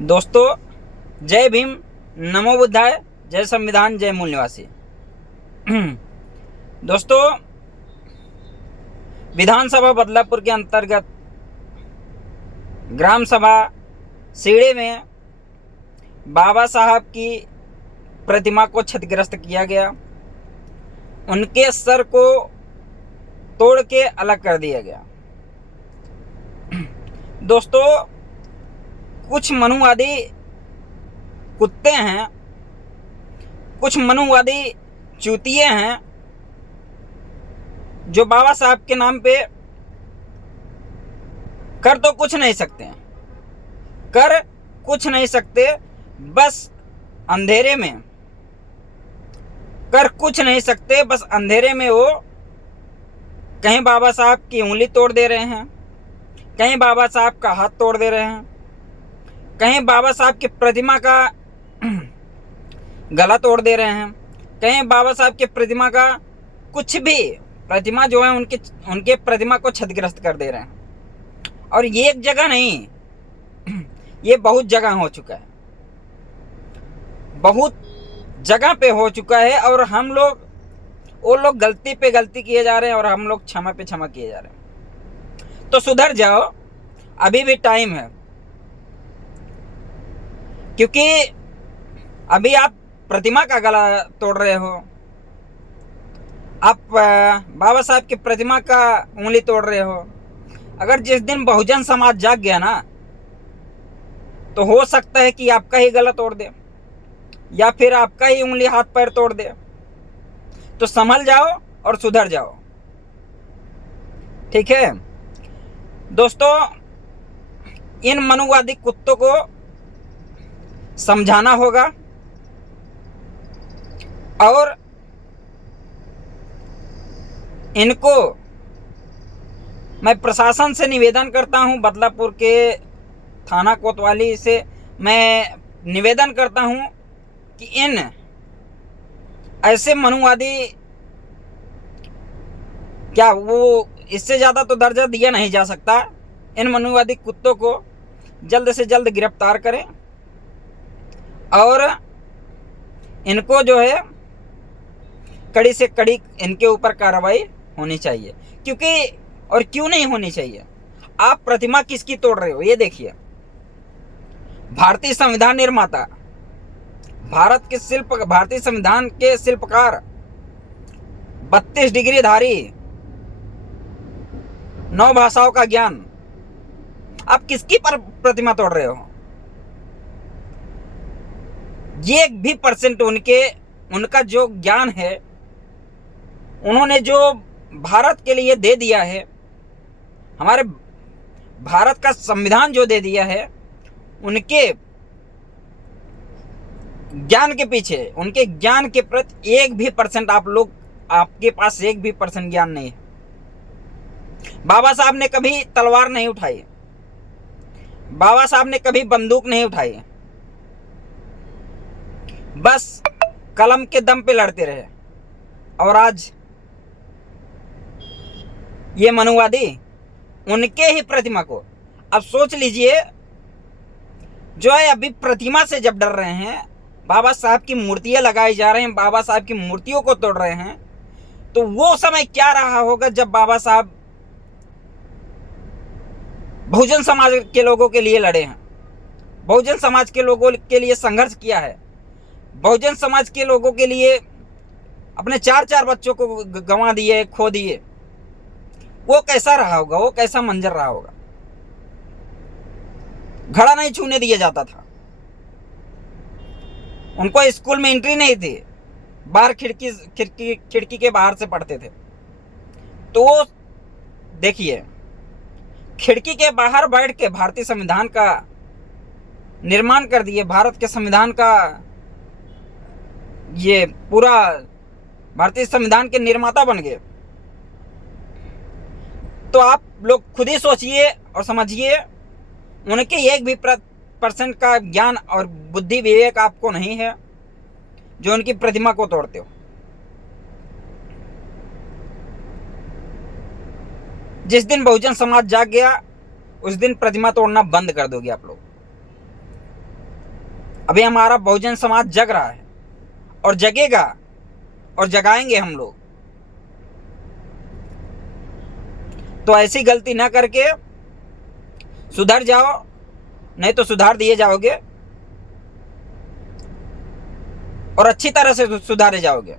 दोस्तों, जय भीम, नमो बुद्धाय, जय संविधान, जय मूल निवासी। दोस्तों, विधानसभा बदलापुर के अंतर्गत ग्राम सभा सीड़े में बाबा साहब की प्रतिमा को क्षतिग्रस्त किया गया। उनके सर को तोड़ के अलग कर दिया गया। दोस्तों, कुछ मनुवादी कुत्ते हैं, कुछ मनुवादी चूतिए हैं जो बाबा साहब के नाम पे कर तो कुछ नहीं सकते हैं, कर कुछ नहीं सकते, बस अंधेरे में कर कुछ नहीं सकते, बस अंधेरे में वो कहीं बाबा साहब की उंगली तोड़ दे रहे हैं, कहीं बाबा साहब का हाथ तोड़ दे रहे हैं, कहीं बाबा साहब की प्रतिमा का गला तोड़ दे रहे हैं, कहीं बाबा साहब की प्रतिमा का कुछ भी प्रतिमा जो है उनके प्रतिमा को क्षतिग्रस्त कर दे रहे हैं। और ये एक जगह नहीं, ये बहुत जगह हो चुका है, बहुत जगह पे हो चुका है। और हम लोग, वो लोग गलती पे गलती किए जा रहे हैं और हम लोग क्षमा पे क्षमा किए जा रहे हैं। तो सुधर जाओ, अभी भी टाइम है, क्योंकि अभी आप प्रतिमा का गला तोड़ रहे हो, आप बाबा साहब की प्रतिमा का उंगली तोड़ रहे हो। अगर जिस दिन बहुजन समाज जाग गया ना, तो हो सकता है कि आपका ही गला तोड़ दे या फिर आपका ही उंगली हाथ पैर तोड़ दे। तो संभल जाओ और सुधर जाओ, ठीक है दोस्तों। इन मनुवादी कुत्तों को समझाना होगा और इनको मैं प्रशासन से निवेदन करता हूं, बदलापुर के थाना कोतवाली से मैं निवेदन करता हूं कि इन ऐसे मनुवादी, क्या वो इससे ज़्यादा तो दर्जा दिया नहीं जा सकता, इन मनुवादी कुत्तों को जल्द से जल्द गिरफ्तार करें और इनको जो है कड़ी से कड़ी इनके ऊपर कार्रवाई होनी चाहिए। क्योंकि और क्यों नहीं होनी चाहिए, आप प्रतिमा किसकी तोड़ रहे हो ये देखिए। भारतीय संविधान निर्माता, भारतीय संविधान के शिल्पकार, 32 डिग्री धारी, 9 भाषाओं का ज्ञान, आप किसकी प्रतिमा तोड़ रहे हो? ये एक भी परसेंट उनका जो ज्ञान है, उन्होंने जो भारत के लिए दे दिया है, हमारे भारत का संविधान जो दे दिया है, उनके ज्ञान के पीछे, उनके ज्ञान के प्रति एक भी परसेंट आपके पास एक भी परसेंट ज्ञान नहीं है। बाबा साहब ने कभी तलवार नहीं उठाई, बाबा साहब ने कभी बंदूक नहीं उठाई, बस कलम के दम पे लड़ते रहे। और आज ये मनुवादी उनके ही प्रतिमा को, अब सोच लीजिए, जो है अभी प्रतिमा से जब डर रहे हैं, बाबा साहब की मूर्तियां लगाई जा रहे हैं, बाबा साहब की मूर्तियों को तोड़ रहे हैं, तो वो समय क्या रहा होगा जब बाबा साहब बहुजन समाज के लोगों के लिए लड़े हैं, बहुजन समाज के लोगों के लिए संघर्ष किया है, बहुजन समाज के लोगों के लिए अपने 4-4 बच्चों को गंवा दिए, खो दिए। वो कैसा रहा होगा, वो कैसा मंजर रहा होगा। घड़ा नहीं छूने दिया जाता था, उनको स्कूल में एंट्री नहीं थी, बाहर खिड़की के बाहर से पढ़ते थे। तो देखिए, खिड़की के बाहर बैठ के भारतीय संविधान का निर्माण कर दिए, भारत के संविधान का, ये पूरा भारतीय संविधान के निर्माता बन गए। तो आप लोग खुद ही सोचिए और समझिए, उनके एक भी परसेंट का ज्ञान और बुद्धि विवेक आपको नहीं है, जो उनकी प्रतिमा को तोड़ते हो। जिस दिन बहुजन समाज जाग गया, उस दिन प्रतिमा तोड़ना बंद कर दोगे आप लोग। अभी हमारा बहुजन समाज जग रहा है और जगेगा और जगाएंगे हम लोग। तो ऐसी गलती ना करके सुधर जाओ, नहीं तो सुधार दिए जाओगे और अच्छी तरह से सुधारे जाओगे।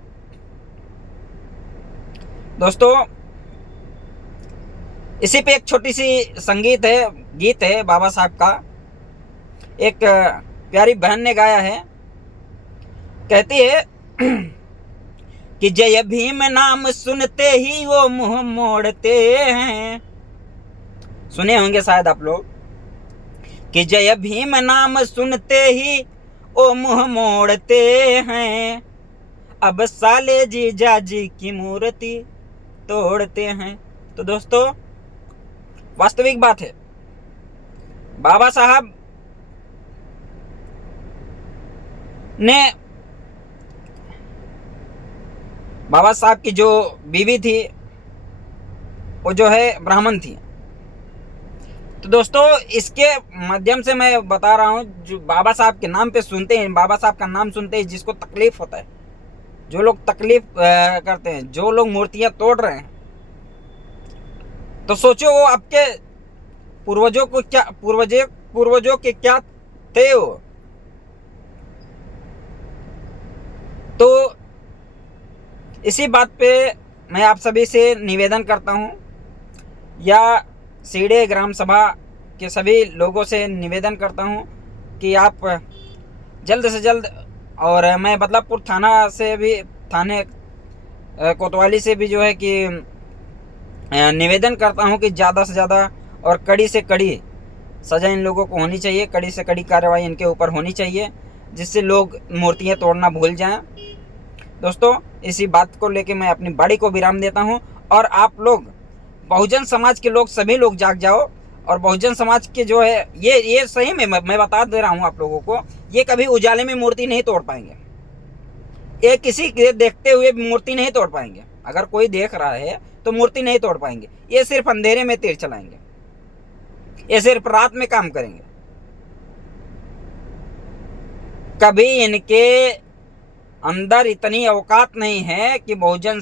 दोस्तों, इसी पे एक छोटी सी गीत है बाबा साहब का। एक प्यारी बहन ने गाया है, कहती है कि जय भीम नाम सुनते ही वो मुंह मोड़ते हैं। सुने होंगे शायद आप लोग कि जय भीम नाम सुनते ही वो मुंह मोड़ते हैं, अब साले जीजा जी की मूर्ति तोड़ते हैं। तो दोस्तों, वास्तविक बात है, बाबा साहब की जो बीवी थी वो जो है ब्राह्मण थी। तो दोस्तों, इसके माध्यम से मैं बता रहा हूँ, जो बाबा साहब के नाम पे सुनते हैं, बाबा साहब का नाम सुनते ही जिसको तकलीफ होता है, जो लोग तकलीफ करते हैं, जो लोग मूर्तियां तोड़ रहे हैं, तो सोचो वो आपके पूर्वजों के क्या थे वो। तो इसी बात पे मैं आप सभी से निवेदन करता हूँ, या सीढ़े ग्राम सभा के सभी लोगों से निवेदन करता हूँ कि आप जल्द से जल्द, और मैं बदलापुर थाने कोतवाली से भी जो है कि निवेदन करता हूँ कि ज़्यादा से ज़्यादा और कड़ी से कड़ी सज़ा इन लोगों को होनी चाहिए, कड़ी से कड़ी कार्रवाई इनके ऊपर होनी चाहिए, जिससे लोग मूर्तियाँ तोड़ना भूल जाएं। दोस्तों, इसी बात को लेके मैं अपनी बाड़ी को विराम देता हूँ, और आप लोग बहुजन समाज के लोग सभी लोग जाग जाओ, और बहुजन समाज के जो है ये सही में मैं बता दे रहा हूँ आप लोगों को, ये कभी उजाले में मूर्ति नहीं तोड़ पाएंगे, ये किसी के देखते हुए मूर्ति नहीं तोड़ पाएंगे। अगर कोई देख रहा है तो मूर्ति नहीं तोड़ पाएंगे, ये सिर्फ अंधेरे में तीर चलाएंगे, ये सिर्फ रात में काम करेंगे। कभी इनके अंदर इतनी औकात नहीं है कि बहुजन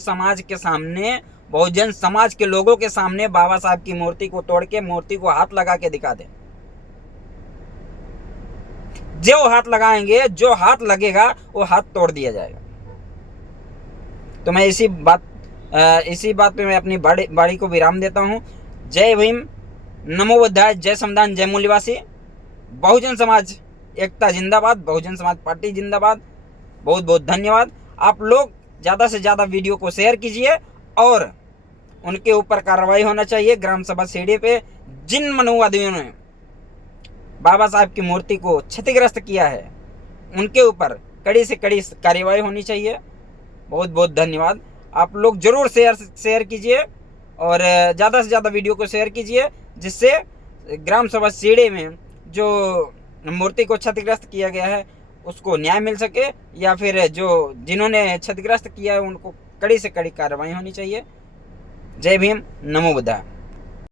समाज के लोगों के सामने बाबा साहब की मूर्ति को तोड़ के मूर्ति को हाथ लगा के दिखा दे। जो हाथ लगाएंगे, जो हाथ लगेगा वो हाथ तोड़ दिया जाएगा। तो मैं इसी बात पे मैं अपनी बाड़ी को विराम देता हूँ। जय भीम, नमो बुद्धाय, जय संविधान, जय मूल्यवासी। बहुजन समाज एकता जिंदाबाद, बहुजन समाज पार्टी जिंदाबाद। बहुत बहुत धन्यवाद। आप लोग ज़्यादा से ज़्यादा वीडियो को शेयर कीजिए, और उनके ऊपर कार्रवाई होना चाहिए। ग्राम सभा सीढ़ी पे जिन मनुवादियों ने बाबा साहब की मूर्ति को क्षतिग्रस्त किया है, उनके ऊपर कड़ी से कड़ी कार्रवाई होनी चाहिए। बहुत बहुत धन्यवाद। आप लोग जरूर शेयर कीजिए, और ज़्यादा से ज़्यादा वीडियो को शेयर कीजिए, जिससे ग्राम सभा सीढ़ी में जो मूर्ति को क्षतिग्रस्त किया गया है उसको न्याय मिल सके, या फिर जिन्होंने क्षतिग्रस्त किया है उनको कड़ी से कड़ी कार्रवाई होनी चाहिए। जय भीम, नमो बुद्धाय।